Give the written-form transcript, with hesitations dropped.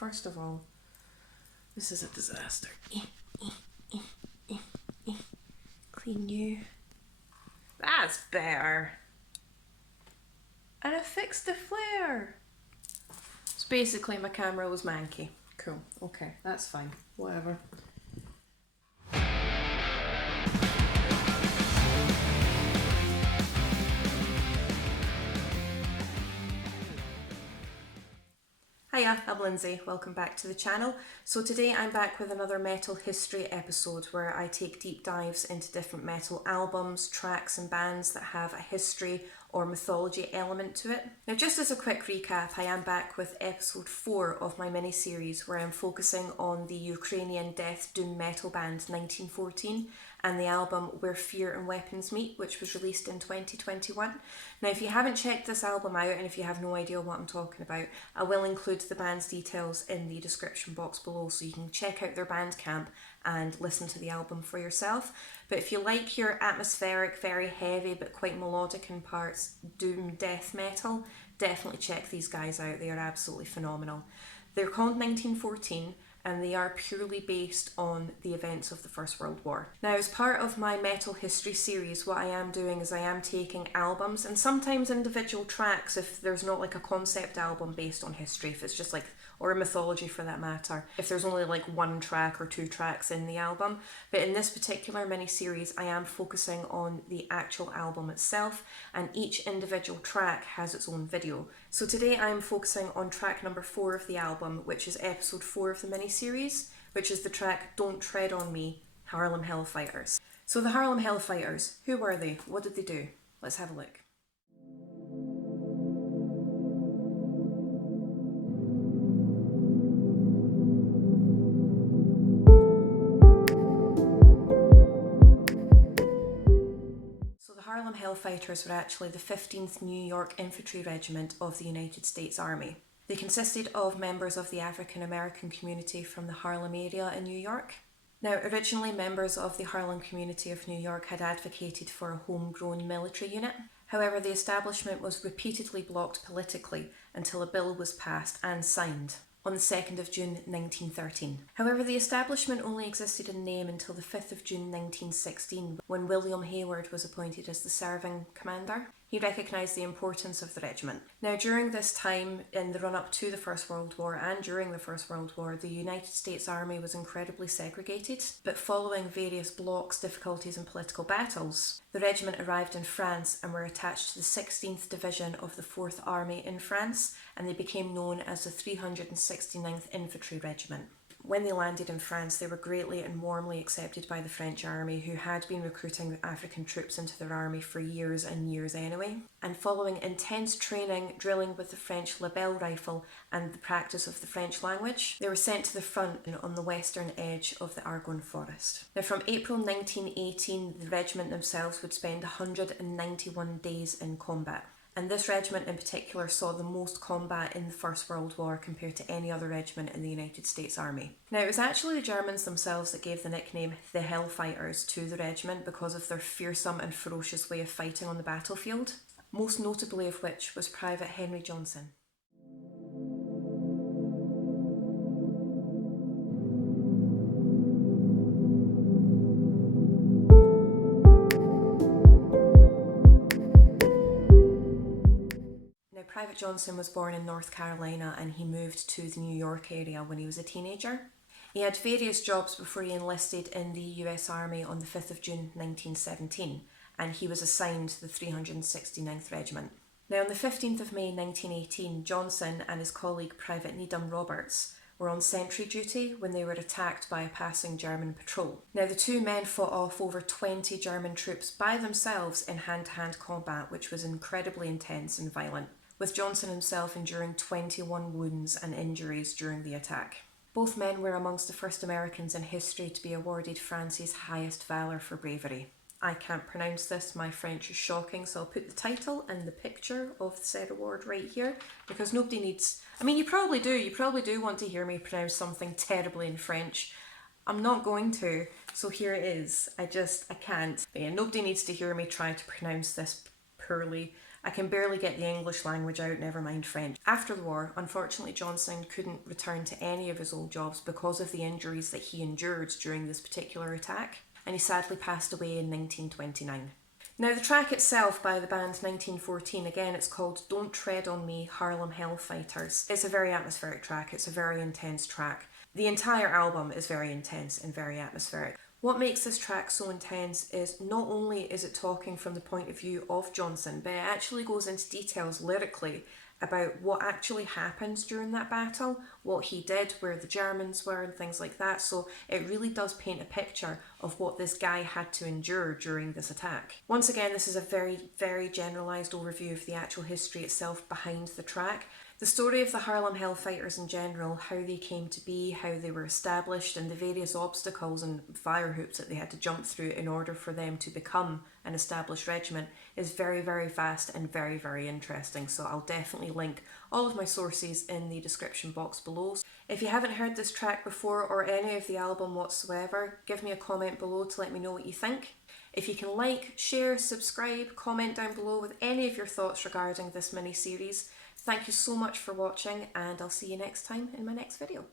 first of all, this is a disaster. Clean you. That's better. And I fixed the flare. So basically my camera was manky. Cool, okay, that's fine, whatever. Hiya, I'm Lindsay, welcome back to the channel. So today I'm back with another metal history episode where I take deep dives into different metal albums, tracks and bands that have a history or mythology element to it. Now just as a quick recap, I am back with episode 4 of my mini-series where I'm focusing on the Ukrainian death doom metal band 1914 and the album Where Fear and Weapons Meet, which was released in 2021. Now if you haven't checked this album out and if you have no idea what I'm talking about, I will include the band's details in the description box below so you can check out their Bandcamp and listen to the album for yourself. But if you like your atmospheric, very heavy but quite melodic in parts doom death metal, definitely check these guys out. They are absolutely phenomenal. They're called 1914 and they are purely based on the events of the First World War. Now, as part of my metal history series, what I am doing is I am taking albums and sometimes individual tracks if there's not like a concept album based on history, if it's just like, or a mythology for that matter, if there's only like one track or two tracks in the album. But in this particular mini-series, I am focusing on the actual album itself, and each individual track has its own video. So today I'm focusing on track number 4 of the album, which is episode 4 of the mini-series, which is the track Don't Tread on Me, Harlem Hellfighters. So the Harlem Hellfighters, who were they? What did they do? Let's have a look. Harlem Hellfighters were actually the 15th New York Infantry Regiment of the United States Army. They consisted of members of the African American community from the Harlem area in New York. Now, originally members of the Harlem community of New York had advocated for a homegrown military unit. However, the establishment was repeatedly blocked politically until a bill was passed and signed on the 2nd of June 1913. However, the establishment only existed in name until the 5th of June 1916 when William Hayward was appointed as the serving commander. He recognised the importance of the regiment. Now, during this time, in the run-up to the First World War and during the First World War, the United States Army was incredibly segregated, but following various blocks, difficulties and political battles, the regiment arrived in France and were attached to the 16th Division of the 4th Army in France, and they became known as the 369th Infantry Regiment. When they landed in France, they were greatly and warmly accepted by the French army, who had been recruiting African troops into their army for years and years anyway. And following intense training, drilling with the French Lebel rifle and the practice of the French language, they were sent to the front on the western edge of the Argonne Forest. Now, from April 1918, the regiment themselves would spend 191 days in combat. And this regiment in particular saw the most combat in the First World War compared to any other regiment in the United States Army. Now, it was actually the Germans themselves that gave the nickname the Hellfighters to the regiment because of their fearsome and ferocious way of fighting on the battlefield, most notably of which was Private Henry Johnson. Private Johnson was born in North Carolina and he moved to the New York area when he was a teenager. He had various jobs before he enlisted in the US Army on the 5th of June 1917, and he was assigned to the 369th Regiment. Now, on the 15th of May 1918, Johnson and his colleague Private Needham Roberts were on sentry duty when they were attacked by a passing German patrol. Now, the two men fought off over 20 German troops by themselves in hand-to-hand combat, which was incredibly intense and violent, with Johnson himself enduring 21 wounds and injuries during the attack. Both men were amongst the first Americans in history to be awarded France's highest valour for bravery. I can't pronounce this, my French is shocking, so I'll put the title and the picture of the said award right here, because nobody needs... I mean, you probably do want to hear me pronounce something terribly in French. I'm not going to, so here it is. I can't. But yeah, nobody needs to hear me try to pronounce this poorly. I can barely get the English language out, never mind French. After the war, unfortunately, Johnson couldn't return to any of his old jobs because of the injuries that he endured during this particular attack, and he sadly passed away in 1929. Now, the track itself by the band 1914, again, it's called Don't Tread on Me, Harlem Hellfighters. It's a very atmospheric track, it's a very intense track. The entire album is very intense and very atmospheric. What makes this track so intense is not only is it talking from the point of view of Johnson, but it actually goes into details lyrically about what actually happened during that battle, what he did, where the Germans were and things like that. So it really does paint a picture of what this guy had to endure during this attack. Once again, this is a very, very generalised overview of the actual history itself behind the track. The story of the Harlem Hellfighters in general, how they came to be, how they were established, and the various obstacles and fire hoops that they had to jump through in order for them to become an established regiment is very, very vast and very, very interesting. So I'll definitely link all of my sources in the description box below. If you haven't heard this track before or any of the album whatsoever, give me a comment below to let me know what you think. If you can like, share, subscribe, comment down below with any of your thoughts regarding this mini-series. Thank you so much for watching, and I'll see you next time in my next video.